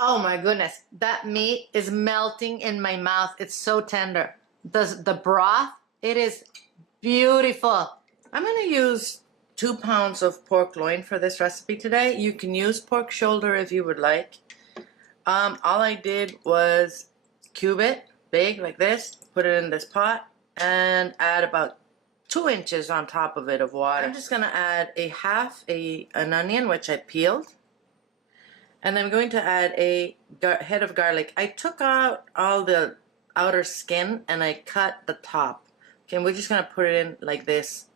Oh my goodness, that meat is melting in my mouth. It's so tender. The broth, it is beautiful. I'm gonna use 2 pounds of pork loin for this recipe today. You can use pork shoulder if you would like. All I did was cube it big like this, put it in this pot, and add about 2 inches on top of it of water. I'm just gonna add an onion, which I peeled. And I'm going to add a head of garlic. I took out all the outer skin and I cut the top. Okay, and we're just gonna put it in like this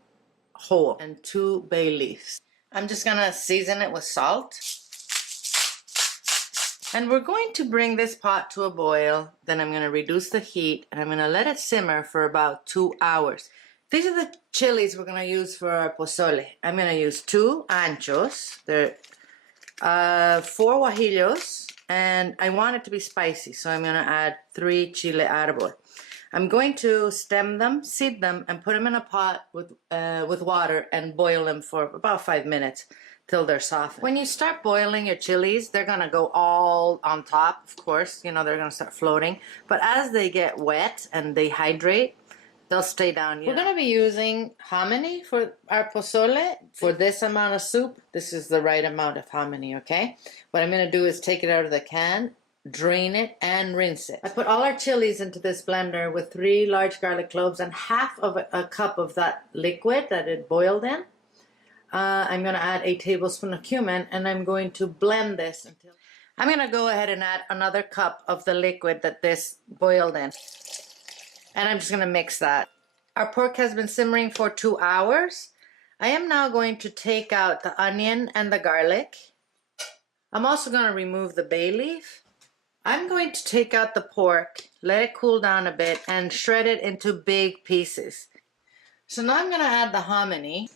whole. And 2 bay leaves. I'm just gonna season it with salt. And we're going to bring this pot to a boil. Then I'm gonna reduce the heat and I'm gonna let it simmer for about 2 hours. These are the chilies we're gonna use for our pozole. I'm gonna use 2 anchos. They're 4 guajillos, and I want it to be spicy, so I'm gonna add 3 chile arbol. I'm going to stem them, seed them, and put them in a pot with water and boil them for about 5 minutes till they're soft. When you start boiling your chilies, they're gonna go all on top, of course, you know, they're gonna start floating. But as they get wet and they hydrate, they'll stay down. We're gonna be using hominy for our pozole. For this amount of soup, this is the right amount of hominy, okay? What I'm gonna do is take it out of the can, drain it, and rinse it. I put all our chilies into this blender with 3 large garlic cloves and half of a cup of that liquid that it boiled in. I'm gonna add a tablespoon of cumin, and I'm going to blend this until... I'm gonna go ahead and add another cup of the liquid that this boiled in. And I'm just gonna mix that. Our pork has been simmering for 2 hours. I am now going to take out the onion and the garlic. I'm also gonna remove the bay leaf. I'm going to take out the pork, let it cool down a bit, and shred it into big pieces. So now I'm gonna add the hominy.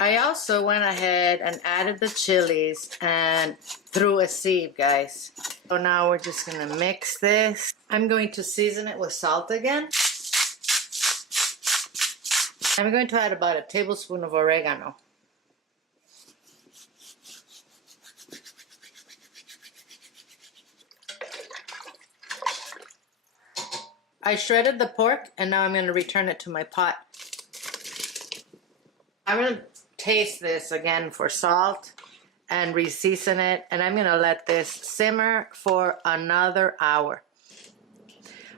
I also went ahead and added the chilies and threw a sieve, guys. So now we're just gonna mix this. I'm going to season it with salt again. I'm going to add about a tablespoon of oregano. I shredded the pork and now I'm going to return it to my pot. I'm going to taste this again for salt and re-season it, and I'm going to let this simmer for another hour.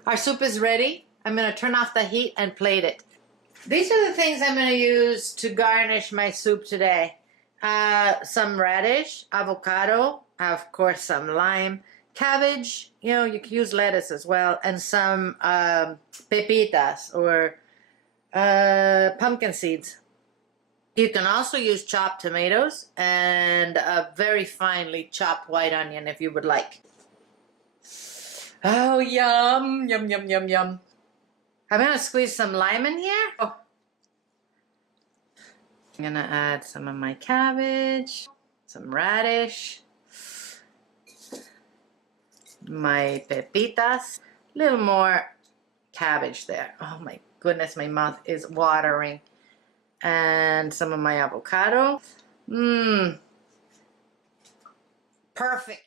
Our soup is ready. I'm going to turn off the heat and plate it. These are the things I'm going to use to garnish my soup today. Some radish, avocado, of course some lime, cabbage, you know, you can use lettuce as well, and some pepitas or pumpkin seeds. You can also use chopped tomatoes and a very finely chopped white onion if you would like. Oh, yum, yum, yum, yum, yum. I'm going to squeeze some lime in here. Oh. I'm going to add some of my cabbage, some radish, my pepitas, a little more cabbage there. Oh my goodness, my mouth is watering. And some of my avocado. Perfect.